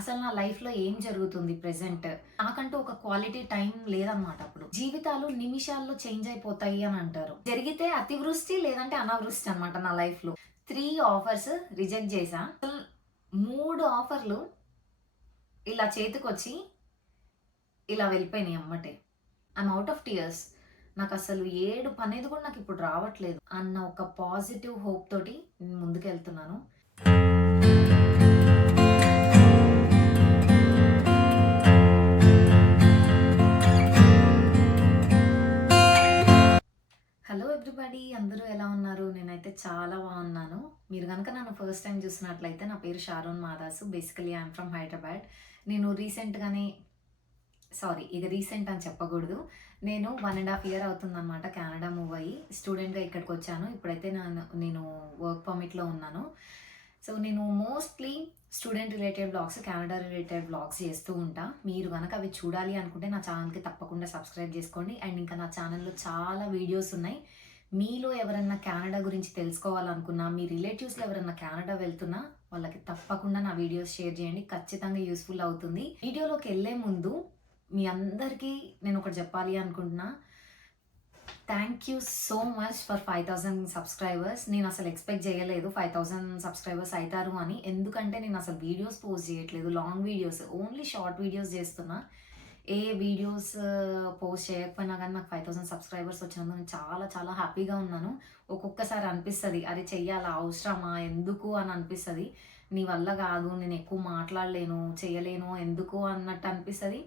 అసలు నా లైఫ్లో ఏం జరుగుతుంది ప్రెసెంట్? నాకంటూ ఒక క్వాలిటీ టైం లేదన్నమాట అప్పుడు. జీవితాలు నిమిషాల్లో చేంజ్ అయిపోతాయి అని అంటారు. జరిగితే అతివృష్టి లేదంటే అనావృష్టి అనమాట నా లైఫ్లో. త్రీ ఆఫర్స్ రిజెక్ట్ చేశా అసలు మూడు ఆఫర్లు ఇలా చేతికొచ్చి ఇలా వెళ్ళిపోయినాయి అమ్మటే. ఐమ్ అవుట్ ఆఫ్ టీయర్స్ నాకు అసలు ఏడు పనేది కూడా నాకు ఇప్పుడు రావట్లేదు. అన్న ఒక పాజిటివ్ హోప్ తోటి నేను ముందుకు వెళ్తున్నాను ఎవ్రీబడి అందరూ ఎలా ఉన్నారు? నేనైతే చాలా బాగున్నాను. మీరు కనుక నన్ను ఫస్ట్ టైం చూసినట్లయితే నా పేరు Sharon Madasu. Basically I'm from Hyderabad నేను రీసెంట్గానే సారీ ఇది రీసెంట్ అని చెప్పకూడదు. నేను వన్ అండ్ హాఫ్ ఇయర్ అవుతుందన్నమాట కెనడా మూవ్ అయ్యి. స్టూడెంట్గా ఇక్కడికి వచ్చాను. ఇప్పుడైతే నేను నేను వర్క్ పర్మిట్లో ఉన్నాను. సో నేను mostly student related blogs Canada related blogs చేస్తూ ఉంటా. మీరు కనుక అవి చూడాలి అనుకుంటే నా ఛానల్కి తప్పకుండా సబ్స్క్రైబ్ చేసుకోండి. అండ్ ఇంకా నా ఛానల్లో చాలా వీడియోస్ ఉన్నాయి. మీలో ఎవరన్నా కెనడా గురించి తెలుసుకోవాలనుకున్నా మీ రిలేటివ్స్లో ఎవరన్నా కెనడా వెళ్తున్నా వాళ్ళకి తప్పకుండా నా వీడియోస్ షేర్ చేయండి. ఖచ్చితంగా యూస్ఫుల్ అవుతుంది. వీడియోలోకి వెళ్ళే ముందు మీ అందరికీ నేను ఒకటి చెప్పాలి అనుకుంటున్నా. Thank you so much for five thousand subscribers నేను అసలు ఎక్స్పెక్ట్ చేయలేదు ఫైవ్ థౌజండ్ సబ్స్క్రైబర్స్ అవుతారు అని. ఎందుకంటే నేను అసలు వీడియోస్ పోస్ట్ చేయట్లేదు long videos only short videos చేస్తున్నా. ఏ వీడియోస్ పోస్ట్ చేయకపోయినా కానీ నాకు ఫైవ్ థౌసండ్ సబ్స్క్రైబర్స్ వచ్చినందుకు నేను చాలా చాలా హ్యాపీగా ఉన్నాను. ఒక్కొక్కసారి అనిపిస్తుంది అరే చెయ్యాలా? అవసరమా? ఎందుకు? అని అనిపిస్తుంది. నీ వల్ల కాదు నేను ఎక్కువ మాట్లాడలేను చేయలేను ఎందుకు? అన్నట్టు అనిపిస్తుంది.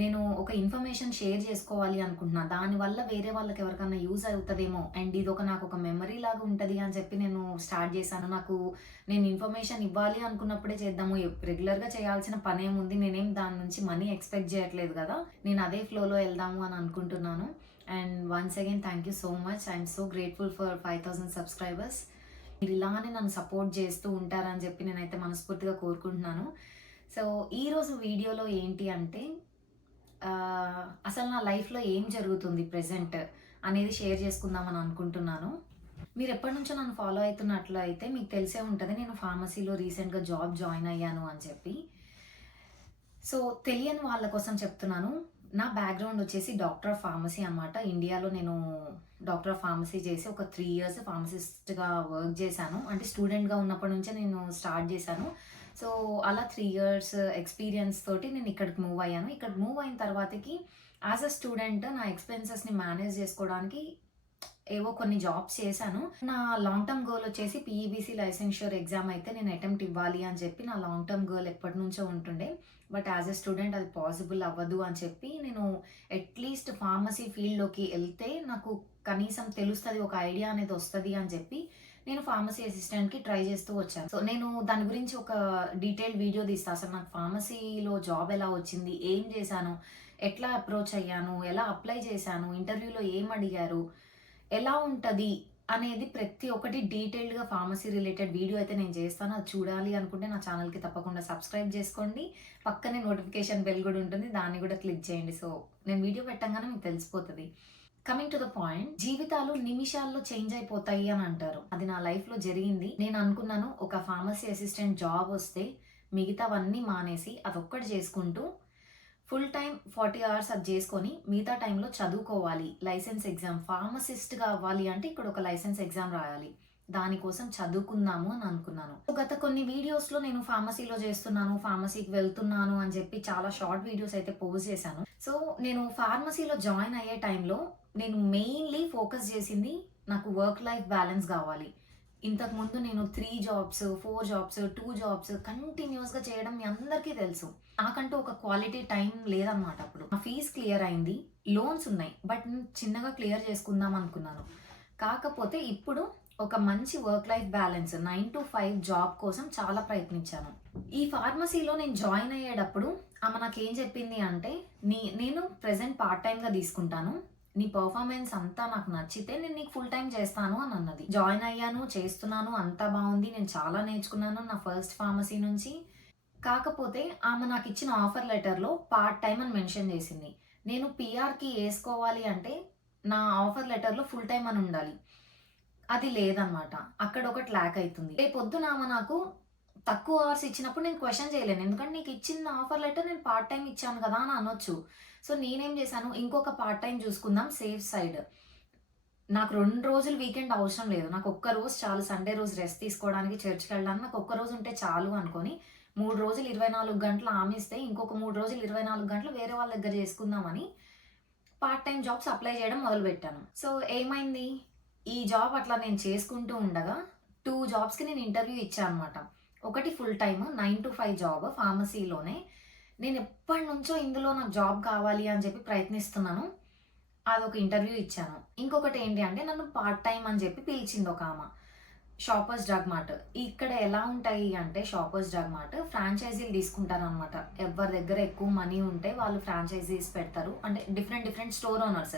నేను ఒక ఇన్ఫర్మేషన్ షేర్ చేసుకోవాలి అనుకుంటున్నా. దానివల్ల వేరే వాళ్ళకి ఎవరికైనా యూజ్ అవుతుందేమో? అండ్ ఇది ఒక నాకు ఒక మెమరీ లాగా ఉంటుంది అని చెప్పి నేను స్టార్ట్ చేశాను. నాకు నేను ఇన్ఫర్మేషన్ ఇవ్వాలి అనుకున్నప్పుడే చేద్దాము. రెగ్యులర్గా చేయాల్సిన పని ఏముంది? నేనేం దాని నుంచి మనీ ఎక్స్పెక్ట్ చేయట్లేదు కదా. నేను అదే ఫ్లోలో వెళ్దాము అని అనుకుంటున్నాను. And once again thank you so much I'm so grateful for five thousand subscribers మీరు ఇలానే నన్ను సపోర్ట్ చేస్తూ ఉంటారని చెప్పి నేనైతే మనస్ఫూర్తిగా కోరుకుంటున్నాను. సో ఈరోజు వీడియోలో ఏంటి అంటే అసలు నా లైఫ్లో ఏం జరుగుతుంది ప్రెసెంట్ అనేది షేర్ చేసుకుందామని అనుకుంటున్నాను. మీరు ఎప్పటి నుంచో నన్ను ఫాలో అవుతున్నట్లు అయితే మీకు తెలిసే ఉంటుంది నేను ఫార్మసీలో రీసెంట్గా జాబ్ జాయిన్ అయ్యాను అని చెప్పి. సో తెలియని వాళ్ళ కోసం చెప్తున్నాను. నా బ్యాక్గ్రౌండ్ వచ్చేసి డాక్టర్ ఆఫ్ ఫార్మసీ అనమాట ఇండియాలో నేను డాక్టర్ ఆఫ్ ఫార్మసీ చేసి ఒక త్రీ ఇయర్స్ ఫార్మసిస్ట్గా వర్క్ చేశాను. అంటే స్టూడెంట్గా ఉన్నప్పటి నుంచే నేను స్టార్ట్ చేశాను. సో అలా త్రీ ఇయర్స్ ఎక్స్పీరియన్స్ తోటి నేను ఇక్కడికి మూవ్ అయ్యాను. ఇక్కడ మూవ్ అయిన తర్వాతకి యాజ్ అ స్టూడెంట్ నా ఎక్స్పెన్సెస్ని మేనేజ్ చేసుకోవడానికి ఏవో కొన్ని జాబ్స్ చేశాను. నా లాంగ్ టర్మ్ గోల్ వచ్చేసి పీఈబీసీ లైసెన్షియర్ ఎగ్జామ్ అయితే నేను అటెంప్ట్ ఇవ్వాలి అని చెప్పి నా లాంగ్ టర్మ్ గోల్ ఎప్పటి నుంచో ఉంటుండే. బట్ యాజ్ ఎ స్టూడెంట్ అది పాసిబుల్ అవ్వదు అని చెప్పి నేను అట్లీస్ట్ ఫార్మసీ ఫీల్డ్లోకి వెళ్తే నాకు కనీసం తెలుస్తుంది ఒక ఐడియా అనేది వస్తుంది అని చెప్పి నేను ఫార్మసీ అసిస్టెంట్కి ట్రై చేస్తూ వచ్చాను. సో నేను దాని గురించి ఒక డీటెయిల్ వీడియో తీస్తా. అసలు నాకు ఫార్మసీలో జాబ్ ఎలా వచ్చింది? ఏం చేశాను? ఎట్లా అప్రోచ్ అయ్యాను? ఎలా అప్లై చేశాను? ఇంటర్వ్యూలో ఏం అడిగారు? ఎలా ఉంటుంది? అనేది ప్రతి ఒక్కటి డీటెయిల్డ్గా ఫార్మసీ రిలేటెడ్ వీడియో అయితే నేను చేస్తాను. అది చూడాలి అనుకుంటే నా ఛానల్కి తప్పకుండా సబ్స్క్రైబ్ చేసుకోండి. పక్కనే నోటిఫికేషన్ బెల్ కూడా ఉంటుంది. దాన్ని కూడా క్లిక్ చేయండి. సో నేను వీడియో పెట్టంగానే మీకు తెలిసిపోతుంది. కమింగ్ టు ద పాయింట్ జీవితాలు నిమిషాల్లో చేంజ్ అయిపోతాయి అని అంటారు. అది నా లైఫ్లో జరిగింది. నేను అనుకున్నాను ఒక ఫార్మసీ అసిస్టెంట్ జాబ్ వస్తే మిగతావన్నీ మానేసి అదొక్కటి చేసుకుంటూ ఫుల్ టైం ఫార్టీ అవర్స్ అది చేసుకొని మిగతా టైంలో చదువుకోవాలి. లైసెన్స్ ఎగ్జామ్ ఫార్మసిస్ట్గా అవ్వాలి అంటే ఇక్కడ ఒక లైసెన్స్ ఎగ్జామ్ రాయాలి. దానికోసం చదువుకుందాము అని అనుకున్నాను. గత కొన్ని వీడియోస్లో నేను ఫార్మసీలో చేస్తున్నాను ఫార్మసీకి వెళ్తున్నాను అని చెప్పి చాలా షార్ట్ వీడియోస్ అయితే పోస్ట్ చేశాను. సో నేను ఫార్మసీలో జాయిన్ అయ్యే టైంలో నేను మెయిన్లీ ఫోకస్ చేసింది నాకు వర్క్ లైఫ్ బ్యాలెన్స్ కావాలి. ఇంతకు ముందు నేను three jobs four jobs two jobs కంటిన్యూస్గా చేయడం మీ అందరికీ తెలుసు. నాకంటూ ఒక క్వాలిటీ టైం లేదన్నమాట అప్పుడు. నా ఫీజ్ క్లియర్ అయింది లోన్స్ ఉన్నాయి బట్ నేను చిన్నగా క్లియర్ చేసుకుందాం అనుకున్నాను. కాకపోతే ఇప్పుడు ఒక మంచి work life balance nine to five job కోసం చాలా ప్రయత్నించాను. ఈ ఫార్మసీలో నేను జాయిన్ అయ్యేటప్పుడు ఆమె నాకు ఏం చెప్పింది అంటే నీ నేను ప్రెసెంట్ పార్ట్ టైంగా తీసుకుంటాను. నీ పర్ఫార్మెన్స్ అంతా నాకు నచ్చితే నేను నీకు ఫుల్ టైం చేస్తాను అని అన్నది. జాయిన్ అయ్యాను చేస్తున్నాను అంతా బాగుంది. నేను చాలా నేర్చుకున్నాను నా ఫస్ట్ ఫార్మసీ నుంచి. కాకపోతే ఆమె నాకు ఇచ్చిన ఆఫర్ లెటర్లో పార్ట్ టైం అని మెన్షన్ చేసింది. నేను పిఆర్కి వేసుకోవాలి అంటే నా ఆఫర్ లెటర్లో ఫుల్ టైం అని ఉండాలి. అది లేదనమాట అక్కడ ఒకటి ల్యాక్ అవుతుంది రేపు పొద్దున ఆమె నాకు తక్కువ అవర్స్ ఇచ్చినప్పుడు నేను క్వశ్చన్ చేయలేను. ఎందుకంటే నీకు ఇచ్చిన ఆఫర్ లెటర్ నేను పార్ట్ టైం ఇచ్చాను కదా అని అనొచ్చు. సో నేనేం చేశాను? ఇంకొక పార్ట్ టైం చూసుకుందాం సేఫ్ సైడ్ నాకు రెండు రోజులు వీకెండ్ అవసరం లేదు. నాకు ఒక్క రోజు చాలు. సండే రోజు రెస్ట్ తీసుకోవడానికి చర్చ్కి వెళ్ళడానికి నాకు ఒక్క రోజు ఉంటే చాలు అనుకొని మూడు రోజులు ఇరవై నాలుగు గంటలు ఆమె ఇస్తే ఇంకొక మూడు రోజులు ఇరవై నాలుగు గంటలు వేరే వాళ్ళ దగ్గర చేసుకుందామని పార్ట్ టైం జాబ్స్ అప్లై చేయడం మొదలుపెట్టాను. సో ఏమైంది? ఈ జాబ్ అట్లా నేను చేసుకుంటూ ఉండగా టూ జాబ్స్కి నేను ఇంటర్వ్యూ ఇచ్చాను అనమాట ఒకటి full time nine to five job ఫార్మసీలోనే నేను ఎప్పటి నుంచో ఇందులో నాకు జాబ్ కావాలి అని చెప్పి ప్రయత్నిస్తున్నాను. అదొక ఇంటర్వ్యూ ఇచ్చాను. ఇంకొకటి ఏంటి అంటే నన్ను పార్ట్ టైం అని చెప్పి పిలిచింది ఒక ఆమె. Shoppers Drug Mart. ఇక్కడ ఎలా ఉంటాయి అంటే షాపర్స్ డ్రగ్ మార్ట్ ఫ్రాంచైజీలు తీసుకుంటారనమాట ఎవరి దగ్గర ఎక్కువ మనీ ఉంటే వాళ్ళు ఫ్రాంచైజీస్ పెడతారు. అంటే different different store owners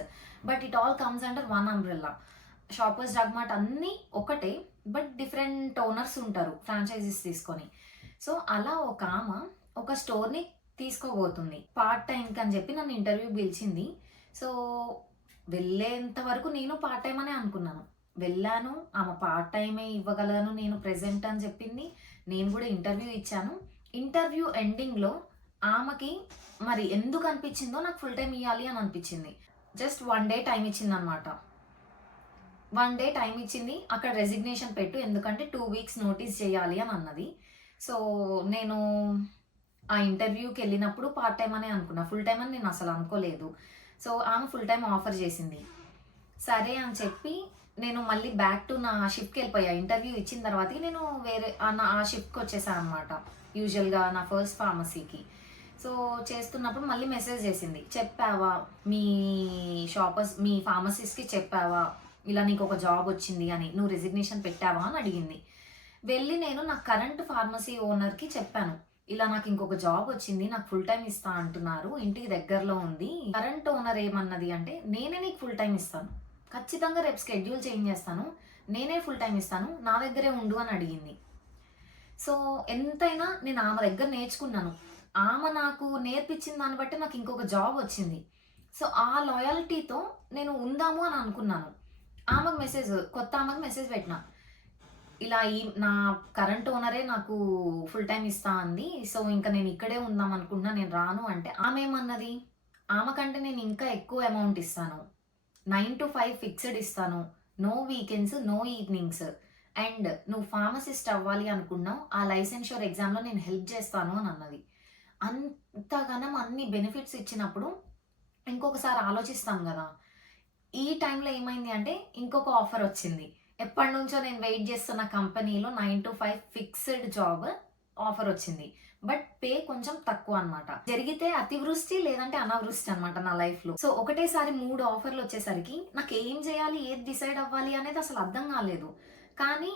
but it all comes under one umbrella Shoppers Drug Mart అన్నీ ఒకటే బట్ డిఫరెంట్ ఓనర్స్ ఉంటారు ఫ్రాంచైజీస్ తీసుకొని. సో అలా ఒక ఆమె ఒక స్టోర్ని తీసుకోబోతుంది. పార్ట్ టైంకి అని చెప్పి నన్ను ఇంటర్వ్యూ పిలిచింది. సో వెళ్ళేంత వరకు నేను పార్ట్ టైం అనే అనుకున్నాను. వెళ్ళాను. ఆమె పార్ట్ టైమే ఇవ్వగలను నేను ప్రెజెంట్ అని చెప్పింది. నేను కూడా ఇంటర్వ్యూ ఇచ్చాను. ఇంటర్వ్యూ ఎండింగ్లో ఆమెకి మరి ఎందుకు అనిపించిందో నాకు ఫుల్ టైం ఇవ్వాలి అని అనిపించింది. జస్ట్ వన్ డే టైం ఇచ్చింది అనమాట వన్ డే టైం ఇచ్చింది. అక్కడ రెసిగ్నేషన్ పెట్టు. ఎందుకంటే టూ వీక్స్ నోటీస్ చేయాలి అని అన్నది. సో నేను ఆ ఇంటర్వ్యూకి వెళ్ళినప్పుడు పార్ట్ టైం అనే అనుకున్నా. ఫుల్ టైం అని నేను అసలు అనుకోలేదు. సో ఆమె ఫుల్ టైం ఆఫర్ చేసింది. సరే అని చెప్పి నేను మళ్ళీ బ్యాక్ టు నా షిఫ్ట్కి వెళ్ళిపోయా. ఇంటర్వ్యూ ఇచ్చిన తర్వాత నేను వేరే ఆ నా ఆ షిఫ్ట్కి వచ్చేసాను అనమాట యూజువల్గా నా ఫస్ట్ ఫార్మసీకి సో చేస్తున్నప్పుడు మళ్ళీ మెసేజ్ చేసింది. చెప్పావా? మీ షాపర్స్ మీ ఫార్మసిస్ట్కి చెప్పావా? ఇలా నీకు ఒక జాబ్ వచ్చింది అని. నువ్వు రెసిగ్నేషన్ పెట్టావా? అని అడిగింది. వెళ్ళి నేను నా కరెంట్ ఫార్మసీ ఓనర్కి చెప్పాను. ఇలా నాకు ఇంకొక జాబ్ వచ్చింది నాకు ఫుల్ టైం ఇస్తా అంటున్నారు. ఇంటికి దగ్గరలో ఉంది. కరెంట్ ఓనర్ ఏమన్నది అంటే నేనే నీకు ఫుల్ టైం ఇస్తాను. ఖచ్చితంగా రేపు స్కెడ్యూల్ చేంజ్ చేస్తాను. నేనే ఫుల్ టైం ఇస్తాను. నా దగ్గరే ఉండు అని అడిగింది. సో ఎంతైనా నేను ఆమె దగ్గర నేర్చుకున్నాను. ఆమె నాకు నేర్పించిన దాన్ని బట్టి నాకు ఇంకొక జాబ్ వచ్చింది. సో ఆ లాయాలిటీతో నేను ఉందాము అని అనుకున్నాను. ఆమెకు మెసేజ్ కొత్త ఆమెకు మెసేజ్ పెట్టిన. ఇలా ఈ నా కరెంట్ ఓనరే నాకు ఫుల్ టైం ఇస్తా అంది. సో ఇంకా నేను ఇక్కడే ఉందాం అనుకుంటున్నా నేను రాను అంటే ఆమె ఏమన్నది? ఆమె కంటే నేను ఇంకా ఎక్కువ అమౌంట్ ఇస్తాను. నైన్ టు ఫైవ్ ఫిక్స్డ్ ఇస్తాను. No weekends no evenings. And నువ్వు ఫార్మసిస్ట్ అవ్వాలి అనుకున్నావు ఆ లైసెన్షూర్ ఎగ్జామ్లో నేను హెల్ప్ చేస్తాను అని అన్నది. అంతగానం అన్ని బెనిఫిట్స్ ఇచ్చినప్పుడు ఇంకొకసారి ఆలోచిస్తాం కదా. ఈ టైంలో ఏమైంది అంటే ఇంకొక ఆఫర్ వచ్చింది. ఎప్పటి నుంచో నేను వెయిట్ చేస్తున్న కంపెనీలో nine to five fixed job offer వచ్చింది. బట్ పే కొంచెం తక్కువ అనమాట జరిగితే అతివృష్టి లేదంటే అనావృష్టి అనమాట నా లైఫ్లో. సో ఒకటేసారి మూడు ఆఫర్లు వచ్చేసరికి నాకు ఏం చేయాలి ఏది డిసైడ్ అవ్వాలి అనేది అసలు అర్థం కాలేదు. కానీ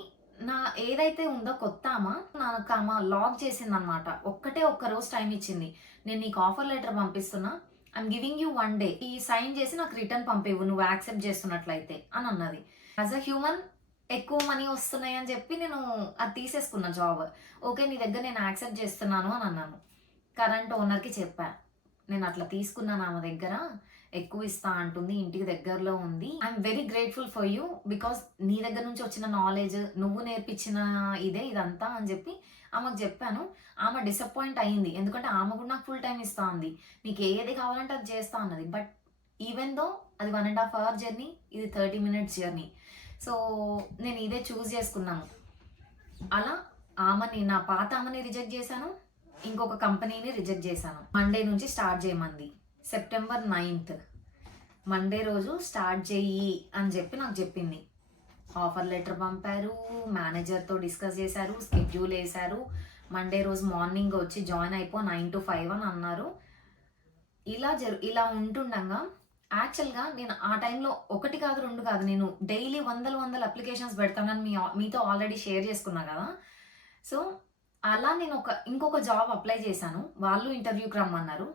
నా ఏదైతే ఉందో కొత్త ఆమె నాకు ఆమె లాక్ చేసింది అనమాట ఒక్కటే ఒక్క రోజు టైం ఇచ్చింది. నేను నీకు offer letter పంపిస్తున్నా I'm giving you one day ఈ సైన్ చేసి నాకు రిటర్న్ పంపేవు నువ్వు యాక్సెప్ట్ చేస్తున్నట్లయితే అని అన్నది. యాజ్ అ హ్యూమన్ ఎక్కువ మనీ వస్తున్నాయి అని చెప్పి నేను అది తీసేసుకున్న జాబ్. ఓకే నీ దగ్గర నేను యాక్సెప్ట్ చేస్తున్నాను అని అన్నాను. కరెంట్ ఓనర్కి చెప్పా. నేను అట్లా తీసుకున్నాను ఆమె దగ్గర. ఎక్కువ ఇస్తా అంటుంది ఇంటికి దగ్గరలో ఉంది. I'm very grateful for you because నీ దగ్గర నుంచి వచ్చిన నాలెడ్జ్ నువ్వు నేర్పించిన ఇదే ఇదంతా అని చెప్పి ఆమెకు చెప్పాను. ఆమె డిసప్పాయింట్ అయింది. ఎందుకంటే ఆమె కూడా నాకు ఫుల్ టైం ఇస్తా ఉంది నీకు ఏది కావాలంటే అది చేస్తా అన్నది. బట్ ఈవెన్ దో అది one and half hour journey ఇది థర్టీ మినిట్స్ జర్నీ సో నేను ఇదే చూస్ చేసుకున్నాను. అలా ఆమెని నా పాత ఆమెని రిజెక్ట్ చేశాను ఇంకొక కంపెనీని రిజెక్ట్ చేశాను. మండే నుంచి స్టార్ట్ చేయమంది. సెప్టెంబర్ నైన్త్ మండే రోజు స్టార్ట్ చెయ్యి అని చెప్పి నాకు చెప్పింది. ఆఫర్ లెటర్ పంపారు మేనేజర్తో డిస్కస్ చేశారు స్కెడ్యూల్ వేశారు. మండే రోజు మార్నింగ్ వచ్చి జాయిన్ అయిపో నైన్ టు ఫైవ్ అని అన్నారు. ఇలా జరు ఇలా ఉంటుండగా యాక్చువల్గా నేను ఆ టైంలో ఒకటి కాదు రెండు కాదు నేను డైలీ వందల వందల అప్లికేషన్స్ పెడతానని మీ మీతో ఆల్రెడీ షేర్ చేసుకున్నా కదా. సో అలా నేను ఒక ఇంకొక జాబ్ అప్లై చేశాను. వాళ్ళు ఇంటర్వ్యూకి రమ్మన్నారు.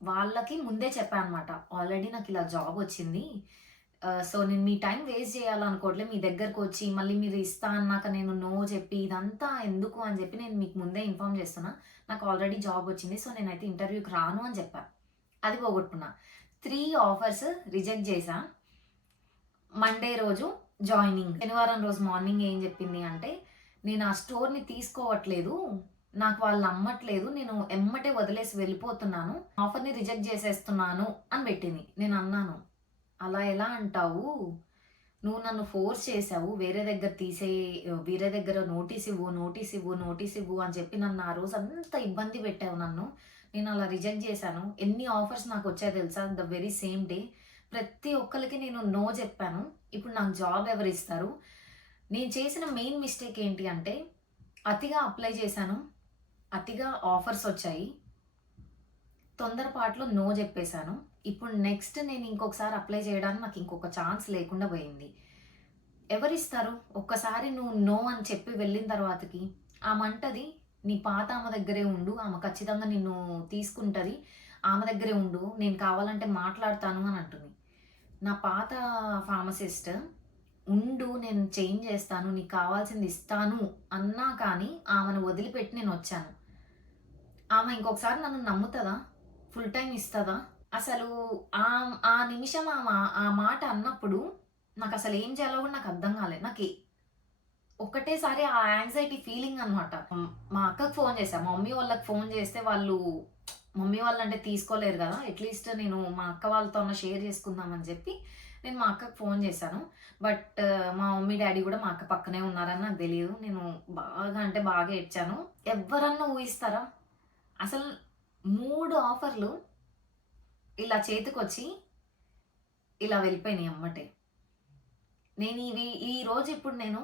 వాళ్ళకి ముందే చెప్పాను అనమాట ఆల్రెడీ నాకు ఇలా జాబ్ వచ్చింది. సో నేను మీ టైం వేస్ట్ చేయాలనుకోవట్లే మీ దగ్గరకు వచ్చి మళ్ళీ మీరు ఇస్తా అన్నాక నేను నో చెప్పి ఇదంతా ఎందుకు అని చెప్పి నేను మీకు ముందే ఇన్ఫామ్ చేస్తున్నా. నాకు ఆల్రెడీ జాబ్ వచ్చింది సో నేనైతే ఇంటర్వ్యూకి రాను అని చెప్పాను అది పోగొట్టుకున్నా. త్రీ ఆఫర్స్ రిజెక్ట్ చేశా మండే రోజు జాయినింగ్ శనివారం రోజు మార్నింగ్ ఏం చెప్పింది అంటే నేను ఆ స్టోర్‌ని తీసుకోవట్లేదు. నాకు వాళ్ళు నమ్మట్లేదు. నేను ఎమ్మటే వదిలేసి వెళ్ళిపోతున్నాను. ఆఫర్‌ని రిజెక్ట్ చేసేస్తున్నాను అని పెట్టింది. నేను అన్నాను "అలా ఎలా అంటావు? నువ్వు నన్ను ఫోర్స్ చేసావు వేరే దగ్గర తీసేయి వేరే దగ్గర నోటీస్ ఇవ్వు, నోటీస్ ఇవ్వు, నోటీస్ ఇవ్వు అని చెప్పి నన్ను ఆ రోజు అంత ఇబ్బంది పెట్టావు నన్ను. నేను అలా రిజెక్ట్ చేశాను. ఎన్ని ఆఫర్స్ నాకు వచ్చాయో తెలుసా? The very same day. ప్రతి ఒక్కరికి నేను నో చెప్పాను. ఇప్పుడు నాకు జాబ్ ఎవరిస్తారు?" నేను చేసిన మెయిన్ మిస్టేక్ ఏంటి అంటే, అతిగా అప్లై చేశాను. అతిగా ఆఫర్స్ వచ్చాయి. తొందరపాట్లో నో చెప్పేశాను ఇప్పుడు నెక్స్ట్ నేను ఇంకొకసారి అప్లై చేయడానికి నాకు ఇంకొక ఛాన్స్ లేకుండా పోయింది. ఎవరిస్తారు? ఒక్కసారి నువ్వు నో అని చెప్పి వెళ్ళిన తర్వాతకి ఆమంటది "నీ పాత ఆమె దగ్గరే ఉండు. ఆమె ఖచ్చితంగా నిన్ను తీసుకుంటుంది ఆమె దగ్గరే ఉండు. నేను కావాలంటే మాట్లాడతాను" అని అంటుంది. నా పాత ఫార్మసిస్ట్ ఉండు నేను చేంజ్ చేస్తాను. నీకు కావాల్సింది ఇస్తాను అన్నా కానీ ఆమెను వదిలిపెట్టి నేను వచ్చాను ఆమె ఇంకొకసారి నన్ను నమ్ముతుందా ఫుల్ టైం ఇస్తుందా అసలు ఆ ఆ నిమిషం ఆ మాట అన్నప్పుడు నాకు అసలు ఏం చేయాలో కూడా నాకు అర్థం కాలేదు. నాకు ఒకటేసారి ఆ యాంగ్జైటీ ఫీలింగ్ అనమాట. మా అక్కకు ఫోన్ చేశాను మా మమ్మీ వాళ్ళకి ఫోన్ చేస్తే వాళ్ళు మమ్మీ వాళ్ళంటే తీసుకోలేరు కదా! అట్‌లీస్ట్ నేను మా అక్క వాళ్ళతో షేర్ చేసుకుందామని చెప్పి నేను మా అక్కకు ఫోన్ చేశాను. బట్ మా మమ్మీ, డాడీ కూడా మా అక్క పక్కనే ఉన్నారని నాకు తెలియదు నేను బాగా అంటే బాగా ఏడ్చాను. ఎవరన్నా ఊహిస్తారా? అసలు మూడు ఆఫర్‌లు ఇలా చేతికొచ్చి ఇలా వెళ్ళిపోయినాయి అమ్మటే నేను ఇవి ఈరోజు ఇప్పుడు నేను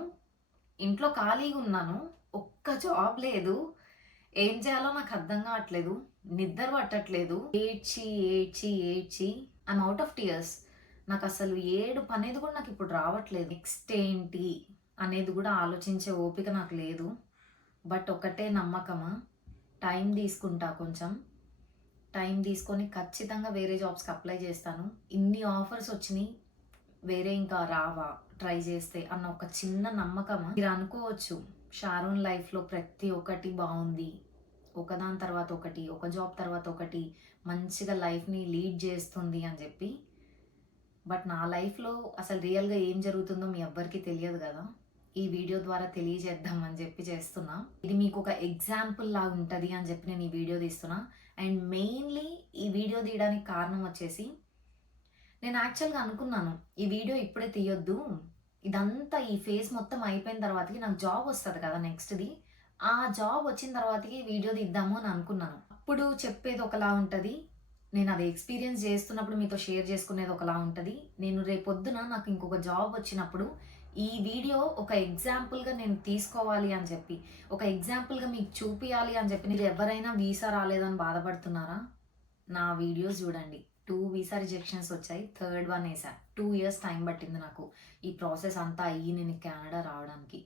ఇంట్లో ఖాళీగా ఉన్నాను. ఒక్క జాబ్ లేదు. ఏం చేయాలో నాకు అర్థం కావట్లేదు. నిద్ర పట్టట్లేదు. ఏడ్చి, ఏడ్చి, ఏడ్చి ఐమ్ అవుట్ ఆఫ్ టియర్స్. అసలు ఏడు అనేది కూడా నాకు ఇప్పుడు రావట్లేదు. నెక్స్ట్ ఏంటి అనేది కూడా ఆలోచించే ఓపిక నాకు లేదు. బట్ ఒకటే నమ్మకమా టైం తీసుకుంటా కొంచెం. టైం తీసుకొని ఖచ్చితంగా వేరే జాబ్స్‌కి అప్లై చేస్తాను. ఇన్ని ఆఫర్స్ వచ్చినాయి వేరే ఇంకా రావా ట్రై చేస్తే అన్న ఒక చిన్న నమ్మకం మీరు అనుకోవచ్చు షారూన్ లైఫ్‌లో ప్రతి ఒక్కటి బాగుంది ఒకదాని తర్వాత ఒకటి, ఒక జాబ్ తర్వాత ఒకటి మంచిగా లైఫ్‌ని లీడ్ చేస్తుంది అని చెప్పి. బట్ నా లైఫ్‌లో అసలు రియల్‌గా ఏం జరుగుతుందో మీ ఎవ్వరికీ తెలియదు కదా! ఈ వీడియో ద్వారా తెలియజేద్దాం అని చెప్పి చేస్తున్నా. ఇది మీకు ఒక ఎగ్జాంపుల్ లాగా ఉంటుంది అని చెప్పి నేను ఈ వీడియో తీస్తున్నా. అండ్ మెయిన్‌లీ ఈ వీడియో తీయడానికి కారణం వచ్చేసి నేను యాక్చువల్‌గా అనుకున్నాను. ఈ వీడియో ఇప్పుడే తీయొద్దు. ఇదంతా ఈ ఫేజ్ మొత్తం అయిపోయిన తర్వాతకి నాకు జాబ్ వస్తుంది కదా నెక్స్ట్‌ది. ఆ జాబ్ వచ్చిన తర్వాతకి వీడియో తీద్దాము అని అనుకున్నాను. అప్పుడు చెప్పేది ఒకలా ఉంటుంది నేను అది ఎక్స్‌పీరియన్స్ చేస్తున్నప్పుడు మీతో షేర్ చేసుకునేది ఒకలా ఉంటుంది నేను రేపొద్దున నాకు ఇంకొక జాబ్ వచ్చినప్పుడు ఈ వీడియో ఒక ఎగ్జాంపుల్‌గా నేను తీసుకోవాలి అని చెప్పి, ఒక ఎగ్జాంపుల్‌గా మీకు చూపించాలి అని చెప్పి మీరు ఎవరైనా వీసా రాలేదని బాధపడుతున్నారా? నా వీడియోస్ చూడండి. టూ వీసా రిజెక్షన్స్ వచ్చాయి. థర్డ్ వన్ వేసా టూ ఇయర్స్ టైం పట్టింది నాకు. ఈ ప్రాసెస్ అంతా అయ్యి నేను కెనడా రావడానికి.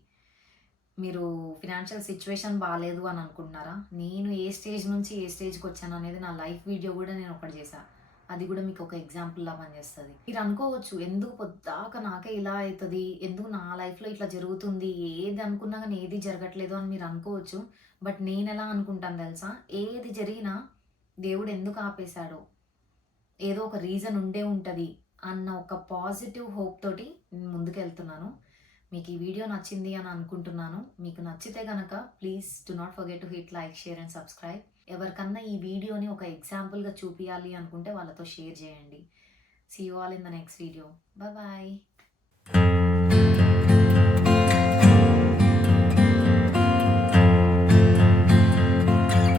మీరు ఫినాన్షియల్ సిచ్యువేషన్ బాగాలేదు అని అనుకుంటున్నారా? నేను ఏ స్టేజ్ నుంచి ఏ స్టేజ్కి వచ్చాను అనేది నా లైఫ్ వీడియో కూడా నేను ఒకటి చేశా. అది కూడా మీకు ఒక ఎగ్జాంపుల్‌లా పనిచేస్తుంది మీరు అనుకోవచ్చు ఎందుకు పొద్దాక నాకే ఇలా అవుతుంది ఎందుకు నా లైఫ్‌లో ఇట్లా జరుగుతుంది? ఏది అనుకున్నా కానీ ఏది జరగట్లేదు అని మీరు అనుకోవచ్చు. బట్ నేను ఎలా అనుకుంటాను తెలుసా? ఏది జరిగినా దేవుడు ఎందుకు ఆపేశాడు ఏదో ఒక రీజన్ ఉండే ఉంటుంది అన్న ఒక పాజిటివ్ హోప్ తోటి నేను ముందుకెళ్తున్నాను. మీకు ఈ వీడియో నచ్చింది అని అనుకుంటున్నాను. మీకు నచ్చితే గనక please do not forget to hit like, share and subscribe. ఎవరికన్నా ఈ వీడియోని ఒక ఎగ్జాంపుల్‌గా చూపియాలి అనుకుంటే వాళ్ళతో షేర్ చేయండి. See you all in the next video. Bye